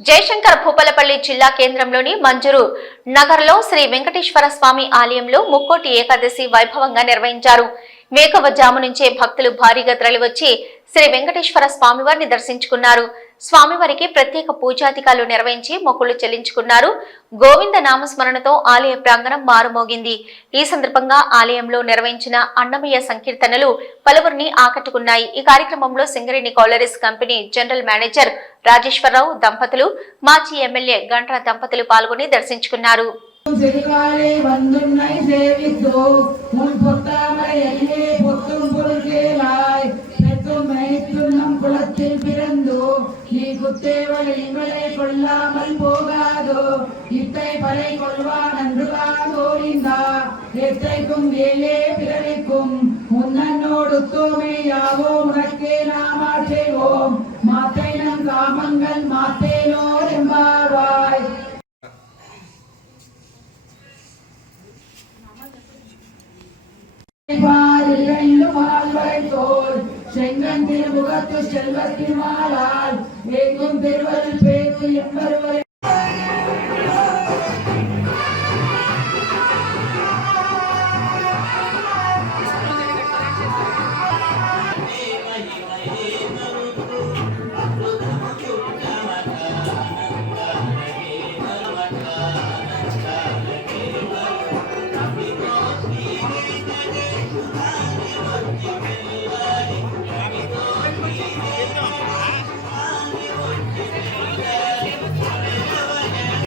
జయశంకర్ భూపాలపల్లి జిల్లా కేంద్రంలోని మంజూరు నగర్లో శ్రీ వెంకటేశ్వర స్వామి ఆలయంలో ముక్కోటి ఏకాదశి వైభవంగా నిర్వహించారు. వేకువజాము నుంచే భక్తులు భారీగా తరలివచ్చి శ్రీ వెంకటేశ్వర స్వామివారిని దర్శించుకున్నారు. స్వామివారికి ప్రత్యేక పూజాధికారులు నిర్వహించి మొక్కులు చెల్లించుకున్నారు. గోవింద నామస్మరణతో ఆలయ ప్రాంగణం మారుమోగింది. ఈ సందర్భంగా ఆలయంలో నిర్వహించిన అన్నమయ్య సంకీర్తనలు పలువురిని ఆకట్టుకున్నాయి. ఈ కార్యక్రమంలో Singareni collieries company general manager Rajeshwararao దంపతులు, మాజీ ఎమ్మెల్యే గంట్రా దంపతులు పాల్గొని దర్శించుకున్నారు. கொள்ளாமல் போகாதோ இத்தை பறை கொள்வான் கோவிந்தா எத்தைக்கும் வேலே பிறரைக்கும் முன்னோடு தூய்மையாவோ உனக்கே நாமா செய்வோம் மாத்தை நம் காமங்கள் மாத்தேனோ எம்பாவாய். செங்கன் திருமுகத்து செல்வத்தின் மாலால் எங்கும் பெறுவதில் பேச்சு எம்பருவரை